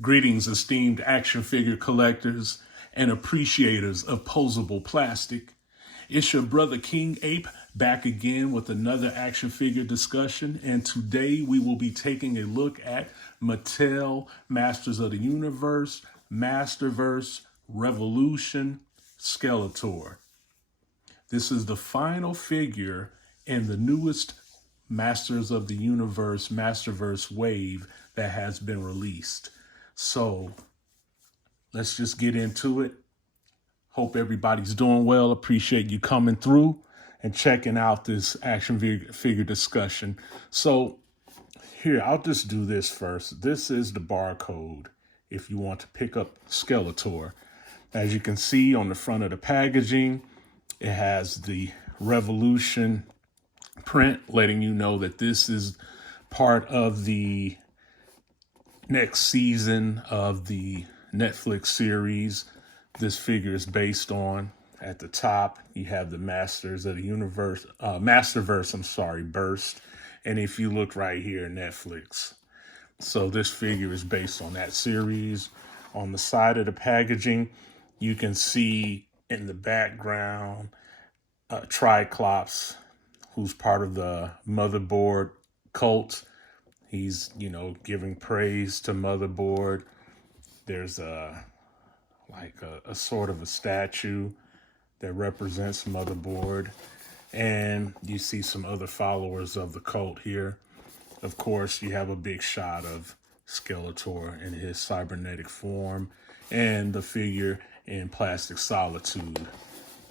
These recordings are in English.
Greetings, esteemed action figure collectors and appreciators of posable plastic. It's your brother King Ape back again with another action figure discussion, and today we will be taking a look at Mattel Masters of the Universe, Masterverse, Revolution, Skeletor. This is the final figure in the newest Masters of the Universe, Masterverse wave that has been released. So let's just get into it. Hope everybody's doing well. Appreciate you coming through and checking out this action figure discussion. So here, I'll just do this first. This is the barcode if you want to pick up Skeletor. As you can see on the front of the packaging, it has the Revolution print letting you know that this is part of the next season of the Netflix series this figure is based on. At the top, you have the Masters of the Universe, Masterverse, Burst. And if you look right here, Netflix. So this figure is based on that series. On the side of the packaging, you can see in the background, Triclops, who's part of the Motherboard cult. He's, giving praise to Motherboard. There's a sort of a statue that represents Motherboard. And you see some other followers of the cult here. Of course, you have a big shot of Skeletor in his cybernetic form and the figure in plastic solitude.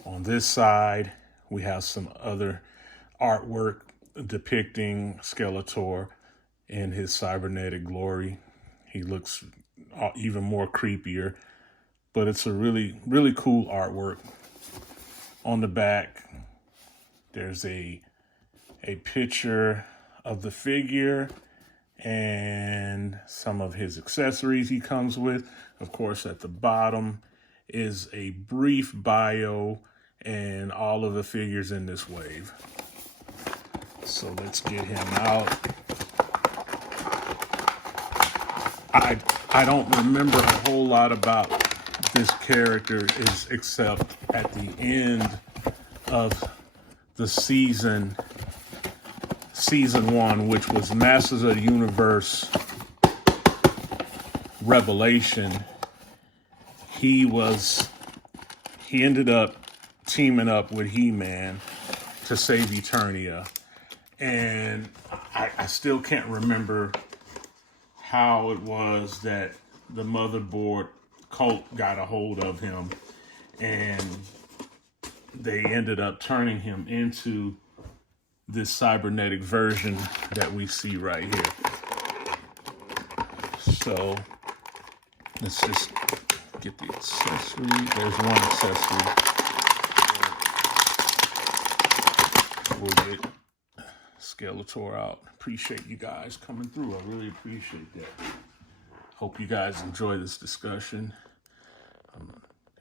On this side, we have some other artwork depicting Skeletor in his cybernetic glory. He looks even more creepier, but it's a really, really cool artwork. On the back, there's a picture of the figure and some of his accessories he comes with. Of course, at the bottom is a brief bio and all of the figures in this wave. So let's get him out. I don't remember a whole lot about this character except at the end of the season 1, which was Masters of the Universe Revelation. He ended up teaming up with He-Man to save Eternia. And I still can't remember how it was that the Motherboard cult got a hold of him and they ended up turning him into this cybernetic version that we see right here. So let's just get the accessory. There's one accessory. We'll get Skeletor out. Appreciate you guys coming through. I really appreciate that. Hope you guys enjoy this discussion.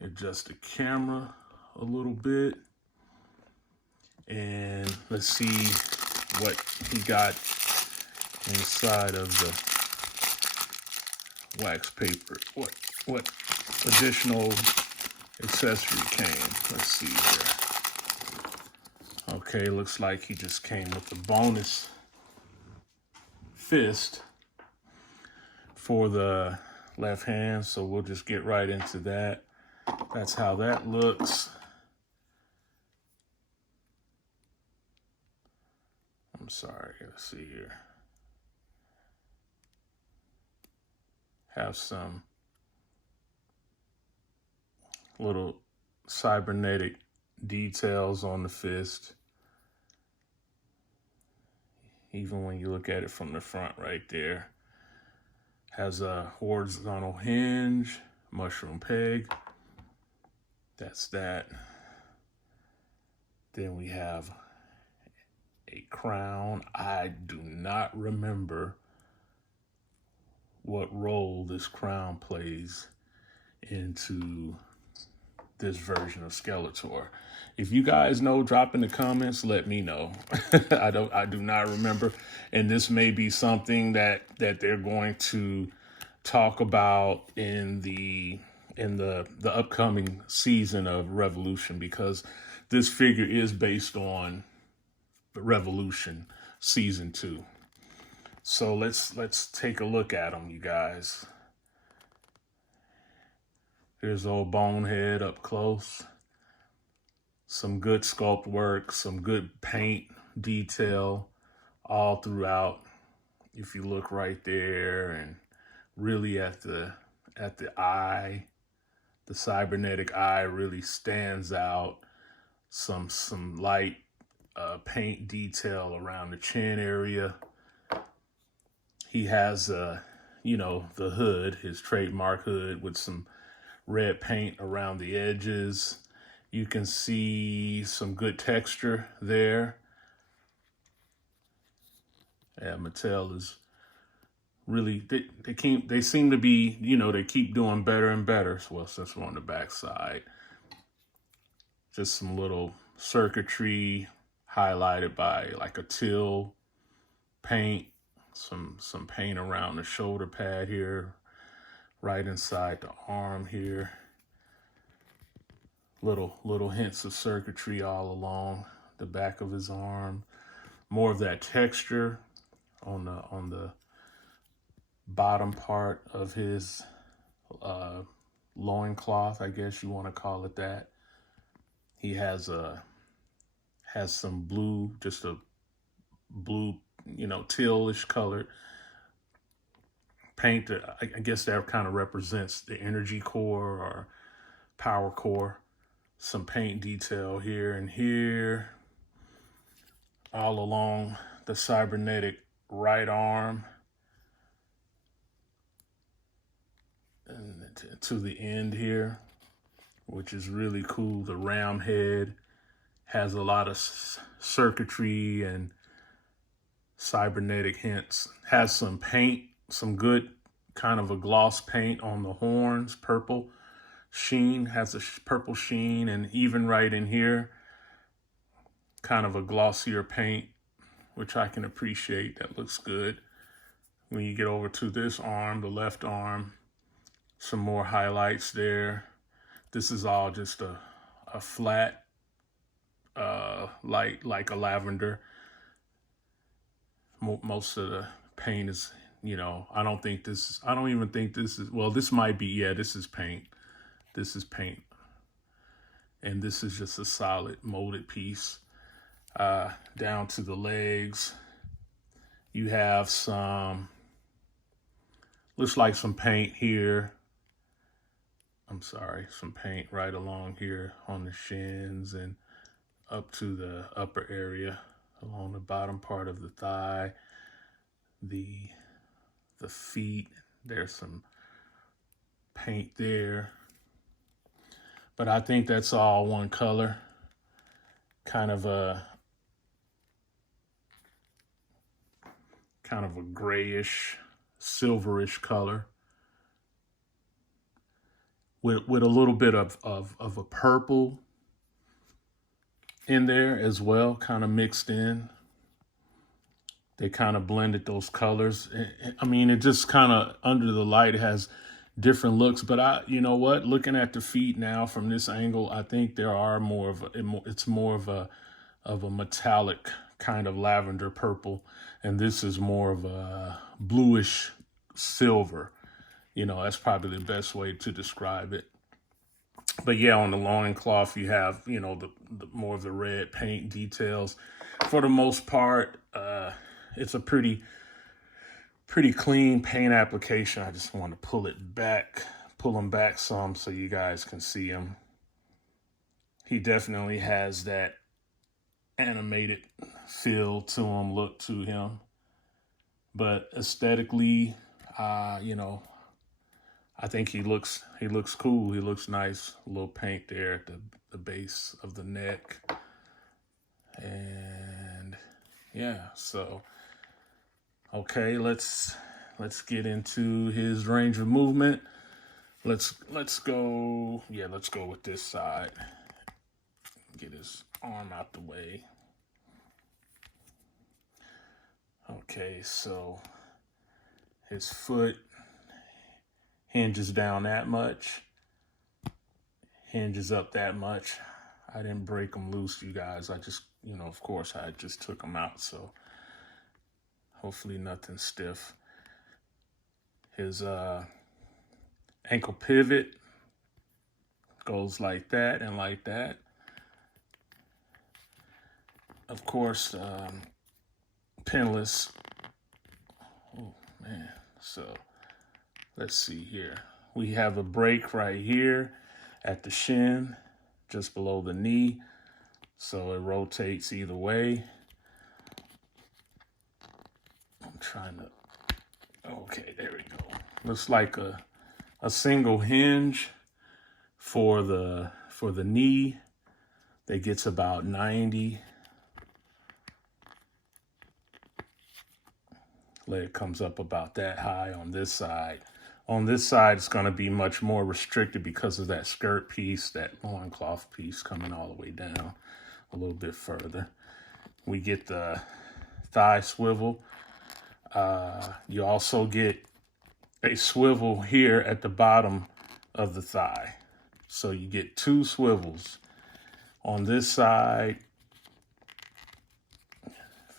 Adjust the camera a little bit. And let's see what he got inside of the wax paper. What additional accessory came? Let's see here. Okay, looks like he just came with the bonus fist for the left hand, so we'll just get right into that. That's how that looks. I'm sorry, let's see here. Have some little cybernetic details on the fist. Even when you look at it from the front right there. Has a horizontal hinge, mushroom peg. That's that. Then we have a crown. I do not remember what role this crown plays into this version of Skeletor. If you guys know, drop in the comments, let me know. I do not remember. And this may be something that they're going to talk about in the upcoming season of Revolution, because this figure is based on Revolution season 2. So let's take a look at them, you guys. Here's old Bonehead up close. Some good sculpt work, some good paint detail all throughout. If you look right there and really at the eye, the cybernetic eye really stands out. Some light paint detail around the chin area. He has the hood, his trademark hood, with some red paint around the edges. You can see some good texture there. Yeah, Mattel is really, they seem to be, they keep doing better and better. Well, since we're on the back side, just some little circuitry highlighted by like a teal paint, some paint around the shoulder pad here, right inside the arm here. Little hints of circuitry all along the back of his arm. More of that texture on the bottom part of his loincloth, I guess you want to call it that. He has some blue, just a blue, tealish colored paint that I guess that kind of represents the energy core or power core. Some paint detail here and here, all along the cybernetic right arm and to the end here, which is really cool. The ram head has a lot of circuitry and cybernetic hints. Has some paint, some good kind of a gloss paint on the horns, purple sheen, has a purple sheen, and even right in here, kind of a glossier paint, which I can appreciate. That looks good. When you get over to this arm, the left arm, some more highlights there. This is all just a flat light, like a lavender. Most of the paint is, I don't even think this is, well, this might be, yeah, this is paint. This is paint. And this is just a solid molded piece. Down to the legs, you have some, looks like some paint here. Some paint right along here on the shins and up to the upper area, along the bottom part of the thigh, the feet. There's some paint there. But I think that's all one color. Kind of a grayish, silverish color. With a little bit of a purple in there as well, kind of mixed in. They kind of blended those colors. I mean, it just kind of, under the light, it has different looks. But you know what? Looking at the feet now from this angle, I think there are it's more of a metallic kind of lavender purple, and this is more of a bluish silver. That's probably the best way to describe it. But yeah, on the loincloth, you have, the more of the red paint details. For the most part, it's a pretty clean paint application. I just want to pull them back some so you guys can see him. He definitely has that animated feel to him, look to him. But aesthetically, I think he looks cool. He looks nice. A little paint there at the base of the neck. And yeah, so okay, let's get into his range of movement. Let's go with this side. Get his arm out the way. Okay, so his foot, hinges down that much, hinges up that much. I didn't break them loose, you guys. I just, of course, I just took them out. So hopefully nothing stiff. His ankle pivot goes like that and like that. Of course, pinless. Oh, man. So let's see here. We have a break right here at the shin, just below the knee. So it rotates either way. I'm trying to, okay, there we go. Looks like a single hinge for the knee that gets about 90. Leg comes up about that high on this side. On this side, it's going to be much more restricted because of that skirt piece, that loincloth piece coming all the way down a little bit further. We get the thigh swivel. You also get a swivel here at the bottom of the thigh. So you get two swivels on this side. If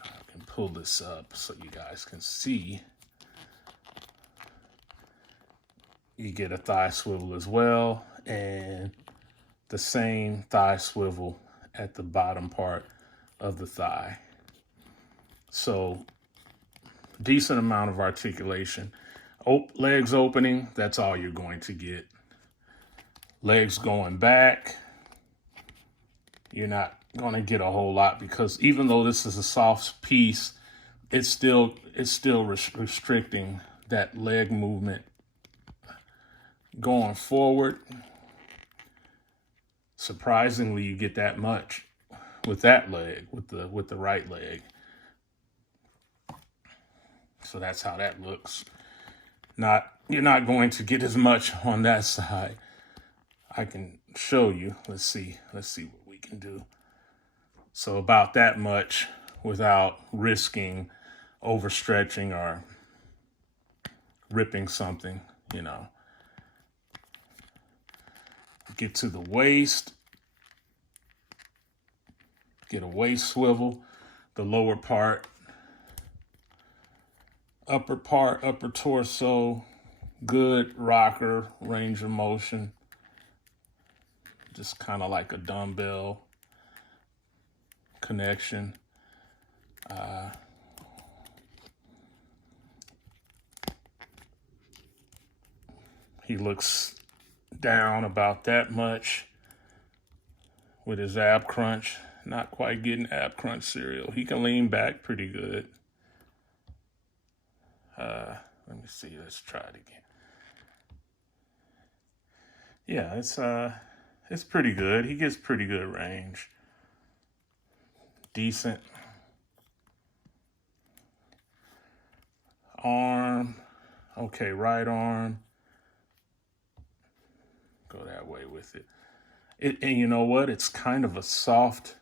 I can pull this up so you guys can see. You get a thigh swivel as well, and the same thigh swivel at the bottom part of the thigh. So decent amount of articulation. Legs opening, that's all you're going to get. Legs going back, you're not going to get a whole lot, because even though this is a soft piece, it's still restricting that leg movement going forward. Surprisingly, you get that much with that leg, with the right leg. So that's how that looks. You're not going to get as much on that side. I can show you. Let's see what we can do. So about that much without risking overstretching or ripping something, Get to the waist. Get a waist swivel. The lower part, upper torso, good rocker, range of motion. Just kind of like a dumbbell connection. He looks down about that much with his ab crunch. Not quite getting ab crunch cereal. He can lean back pretty good. Let me see. Let's try it again. Yeah, it's pretty good. He gets pretty good range. Decent. Arm. Okay, right arm. Go that way with it. And you know what? It's kind of a soft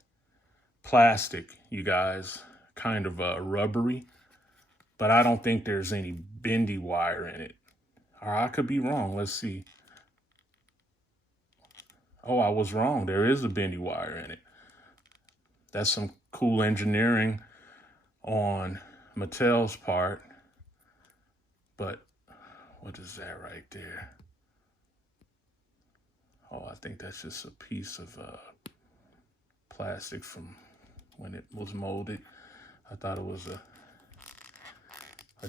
plastic, you guys. Kind of rubbery. But I don't think there's any bendy wire in it. Or I could be wrong. Let's see. Oh, I was wrong. There is a bendy wire in it. That's some cool engineering on Mattel's part. But what is that right there? Oh, I think that's just a piece of plastic from when it was molded. I thought it was a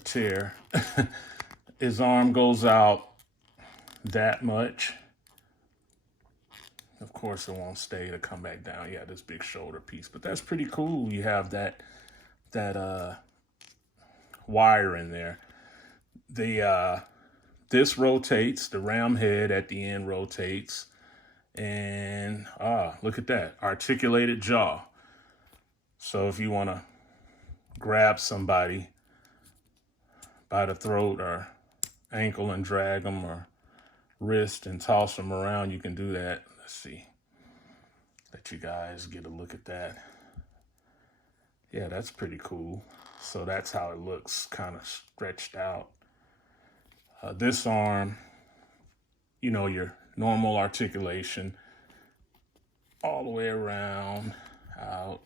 tear. His arm goes out that much. Of course, it won't stay to come back down. You have this big shoulder piece, but that's pretty cool. You have that wire in there. This rotates. The ram head at the end rotates, and look at that, articulated jaw. So if you want to grab somebody by the throat or ankle and drag them, or wrist and toss them around, you can do that. Let's see. Let you guys get a look at that. Yeah, that's pretty cool. So that's how it looks, kind of stretched out. This arm, you know, your normal articulation all the way around, out,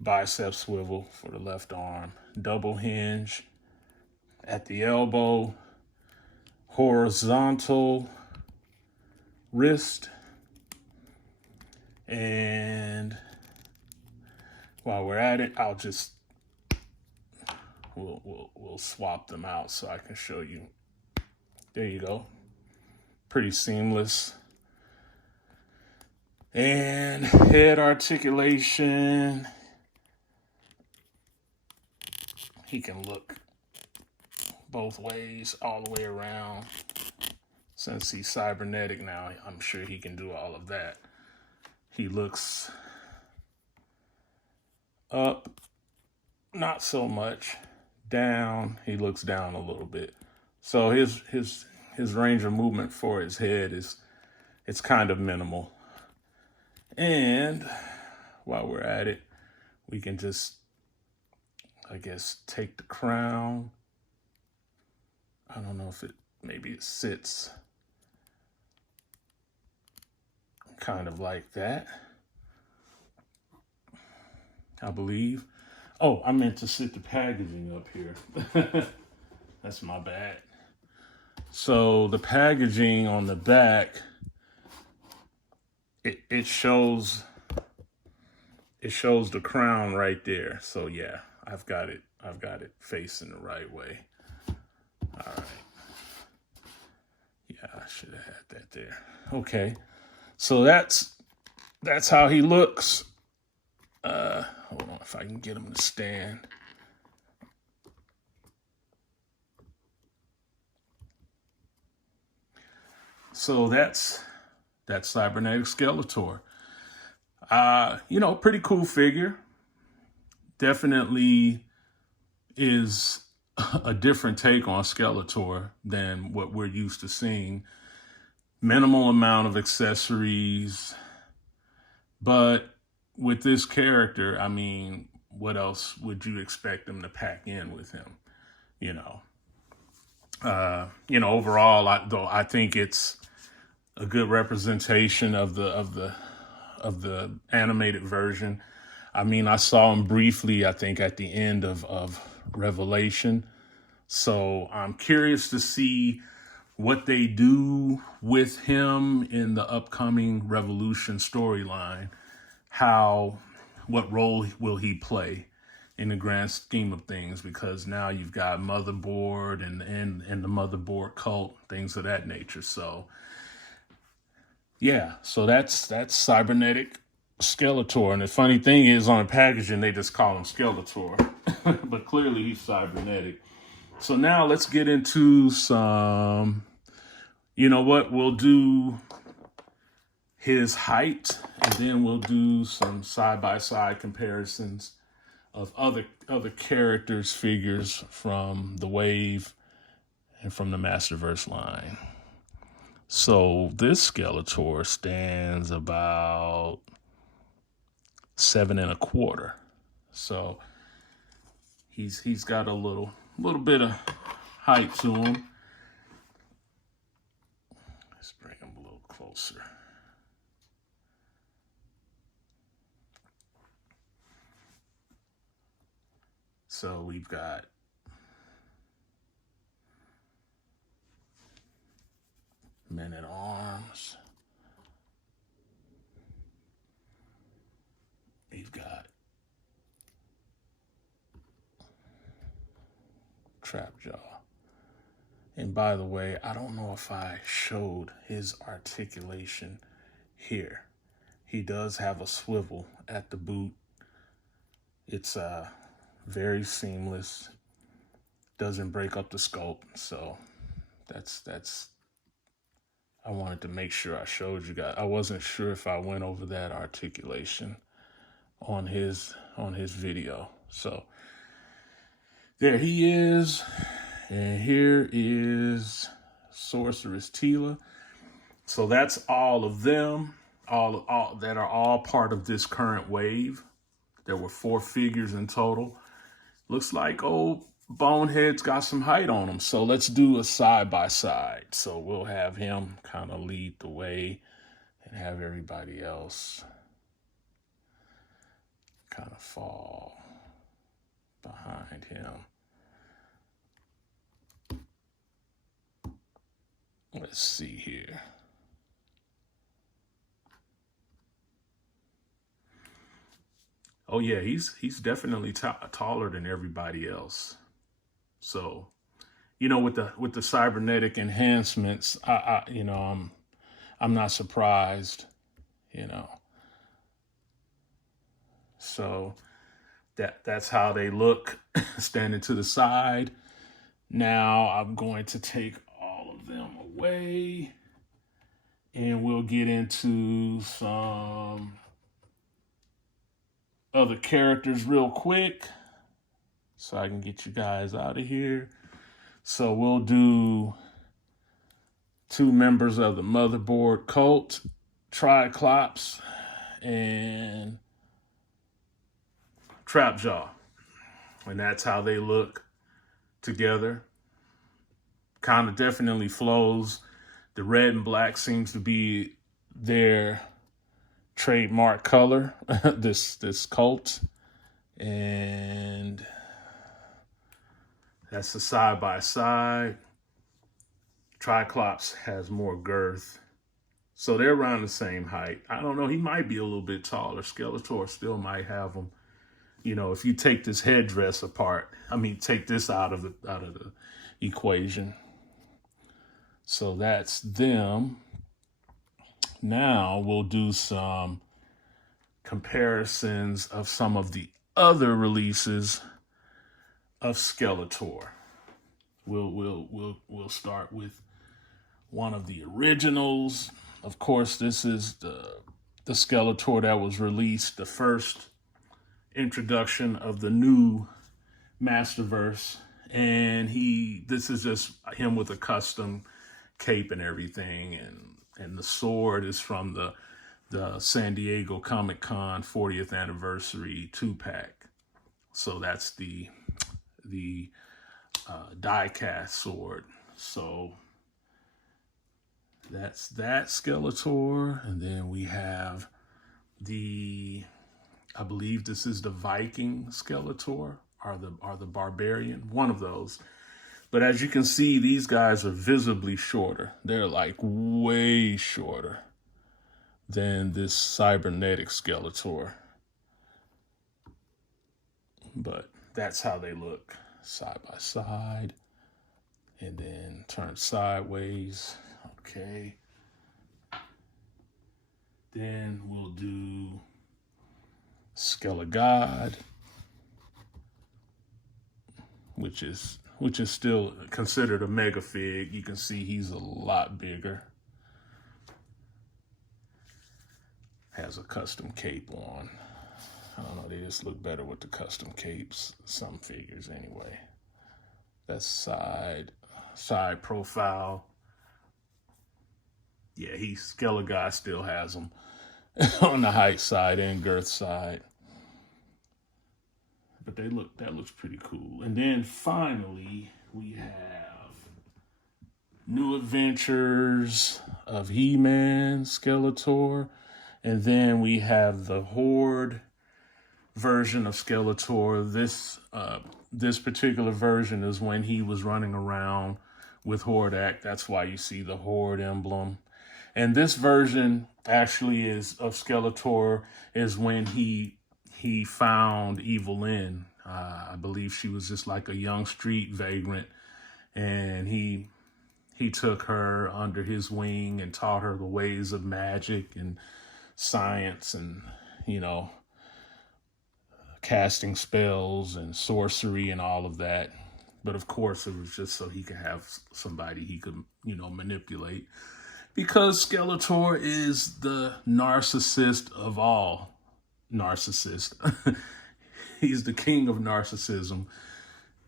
bicep swivel for the left arm, double hinge at the elbow, horizontal wrist, and while we're at it, we'll swap them out so I can show you. There you go. Pretty seamless. And head articulation. He can look both ways, all the way around. Since he's cybernetic now, I'm sure he can do all of that. He looks up, not so much. Down, he looks down a little bit. So his range of movement for his head it's kind of minimal. And while we're at it, we can just, I guess, take the crown. I don't know if maybe it sits kind of like that, I believe. Oh, I meant to sit the packaging up here. That's my bad. So the packaging on the back, it shows the crown right there. So yeah, I've got it facing the right way. All right. Yeah, I should have had that there. Okay. So that's how he looks. Hold on, if I can get him to stand. So that's cybernetic Skeletor. You know, pretty cool figure. Definitely is a different take on Skeletor than what we're used to seeing. Minimal amount of accessories, but with this character, I mean, what else would you expect them to pack in with him? You know, overall, I think it's a good representation of the animated version. I mean, I saw him briefly, I think, at the end of Revelation. So I'm curious to see what they do with him in the upcoming Revolution storyline. What role will he play in the grand scheme of things? Because now you've got Motherboard and the Motherboard cult, things of that nature. So yeah, so that's cybernetic Skeletor. And the funny thing is, on the packaging, they just call him Skeletor, but clearly he's cybernetic. So now let's get into some, you know what, we'll do his height, and then we'll do some side-by-side comparisons of other characters, figures from the Wave and from the Masterverse line. So this Skeletor stands about 7 1/4. So he's got a little bit of height to him. Let's bring him a little closer. So we've got Men-at-Arms. We've got Trapjaw. And by the way, I don't know if I showed his articulation here. He does have a swivel at the boot. It's very seamless. Doesn't break up the sculpt. So that's I wanted to make sure I showed you guys. I wasn't sure if I went over that articulation on his video. So there he is. And here is Sorceress Tila. So that's all of them, all that are all part of this current wave. There were 4 figures in total. Looks like old Bonehead's got some height on him. So let's do a side by side. So we'll have him kind of lead the way and have everybody else kind of fall behind him. Let's see here. Oh yeah, he's definitely taller than everybody else. So, with the cybernetic enhancements, I'm not surprised. You know, so that's how they look standing to the side. Now I'm going to take all of them away, and we'll get into some other characters real quick so I can get you guys out of here. So we'll do 2 members of the motherboard cult, Triclops and Trapjaw. And that's how they look together. Kind of definitely flows. The red and black seems to be their trademark color, this cult. And that's the side by side. Triclops has more girth. So they're around the same height. I don't know, he might be a little bit taller. Skeletor still might have him. If you take this headdress apart, take this out of the equation. So that's them. Now we'll do some comparisons of some of the other releases of Skeletor. We'll start with one of the originals. Of course, this is the Skeletor that was released, the first introduction of the new Masterverse. And this is just him with a custom cape and everything. And the sword is from the San Diego Comic-Con 40th anniversary 2-pack. So that's the die-cast sword. So that's that Skeletor. And then we have I believe this is the Viking Skeletor or the Barbarian, one of those. But as you can see, these guys are visibly shorter. They're like way shorter than this cybernetic Skeletor. But that's how they look side by side. And then turn sideways. Okay. Then we'll do Skelegod, which is still considered a mega fig. You can see he's a lot bigger. Has a custom cape on. I don't know, they just look better with the custom capes. Some figures anyway. That's side profile. Yeah, Skelegod still has them on the height side and girth side. But that looks pretty cool. And then finally, we have New Adventures of He-Man, Skeletor. And then we have the Horde version of Skeletor. This particular version is when he was running around with Hordak. That's why you see the Horde emblem. And this version actually is of Skeletor is when he found Evelyn. I believe she was just like a young street vagrant, and he took her under his wing and taught her the ways of magic and science and, casting spells and sorcery and all of that. But of course, it was just so he could have somebody he could, manipulate. Because Skeletor is the narcissist of all narcissists. He's the king of narcissism.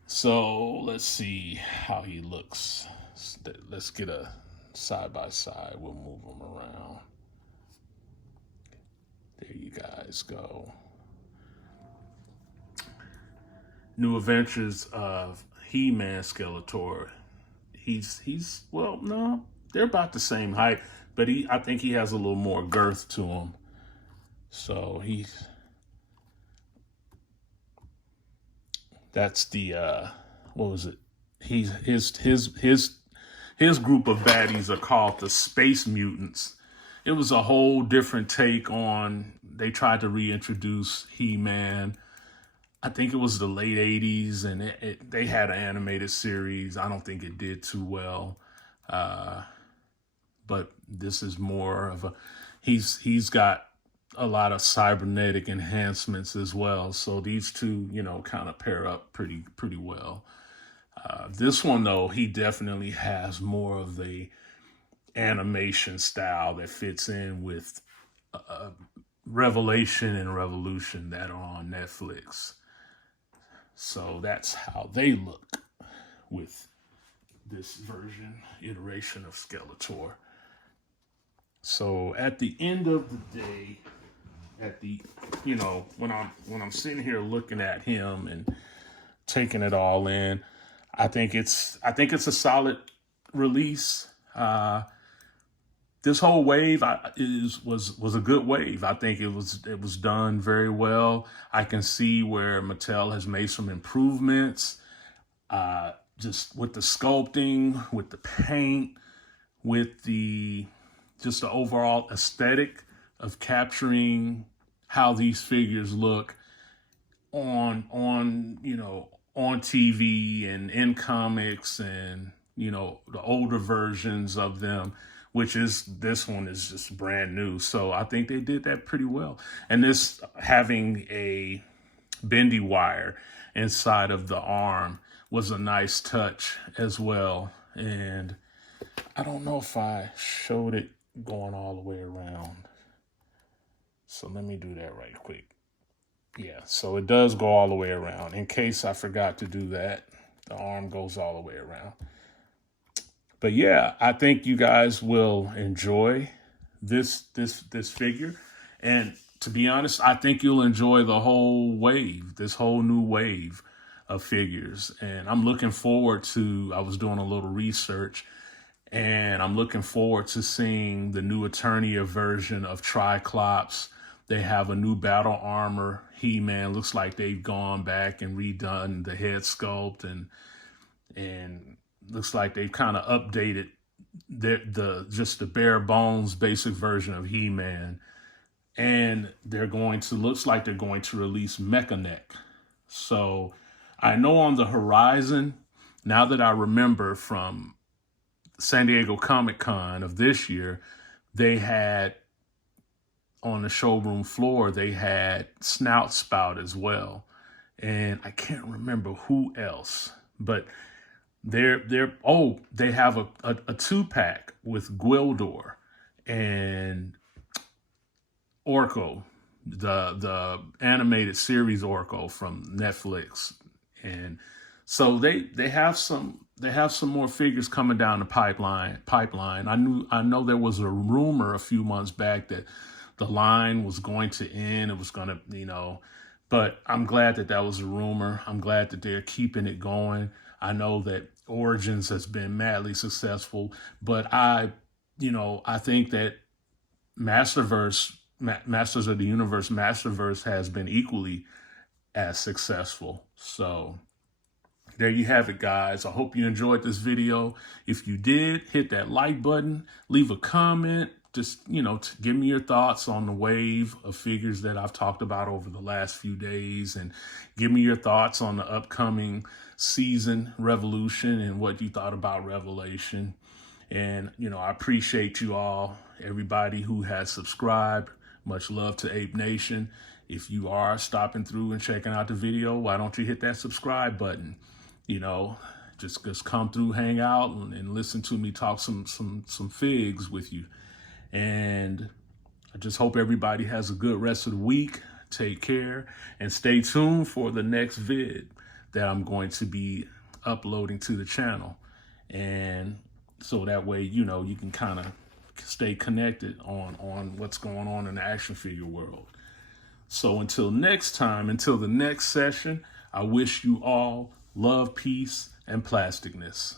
So let's see how he looks. Let's get a side by side. We'll move him around. There you guys go. New Adventures of He-Man Skeletor. He's well, no, they're about the same height, but I think he has a little more girth to him. So that's the what was it? His group of baddies are called the Space Mutants. It was a whole different take on. They tried to reintroduce He-Man. I think it was the late '80s, and they had an animated series. I don't think it did too well, but this is more of a. He's got a lot of cybernetic enhancements as well. So these two, kind of pair up pretty well. This one though, he definitely has more of the animation style that fits in with Revelation and Revolution that are on Netflix. So that's how they look with this iteration of Skeletor. So at the end of the day, when I'm sitting here looking at him and taking it all in, I think it's a solid release. This whole wave was a good wave. I think it was done very well. I can see where Mattel has made some improvements, just with the sculpting, with the paint, with the overall aesthetic of capturing how these figures look on TV and in comics and the older versions of them, this one is just brand new. So I think they did that pretty well. And this having a bendy wire inside of the arm was a nice touch as well. And I don't know if I showed it going all the way around. So let me do that right quick. Yeah, so it does go all the way around. In case I forgot to do that, the arm goes all the way around. But yeah, I think you guys will enjoy this figure. And to be honest, I think you'll enjoy the whole wave, this whole new wave of figures. And I'm looking forward to, I was doing a little research, and I'm looking forward to seeing the new Eternia version of Triclops. They have a new battle armor. He-Man looks like they've gone back and redone the head sculpt, and looks like they've kind of updated the bare bones basic version of He-Man. And looks like they're going to release Mechanic. So I know on the horizon, now that I remember from San Diego Comic-Con of this year, they had on the showroom floor, they had Snout Spout as well. And I can't remember who else, but they have a 2-pack with Gwildor and Orko, the animated series Orko from Netflix. And so they have some more figures coming down the pipeline. I know there was a rumor a few months back that the line was going to end. It was going to, but I'm glad that was a rumor. I'm glad that they're keeping it going. I know that Origins has been madly successful, but I think that Masters of the Universe Masterverse has been equally as successful. So there you have it, guys. I hope you enjoyed this video. If you did, hit that like button, leave a comment. Just, give me your thoughts on the wave of figures that I've talked about over the last few days, and give me your thoughts on the upcoming season, Revolution, and what you thought about Revelation. And, I appreciate you all, everybody who has subscribed. Much love to Ape Nation. If you are stopping through and checking out the video, why don't you hit that subscribe button? Just come through, hang out, and listen to me talk some figs with you. And I just hope everybody has a good rest of the week. Take care and stay tuned for the next vid that I'm going to be uploading to the channel. And so that way, you can kind of stay connected on what's going on in the action figure world. So until next time, until the next session, I wish you all love, peace, and plasticness.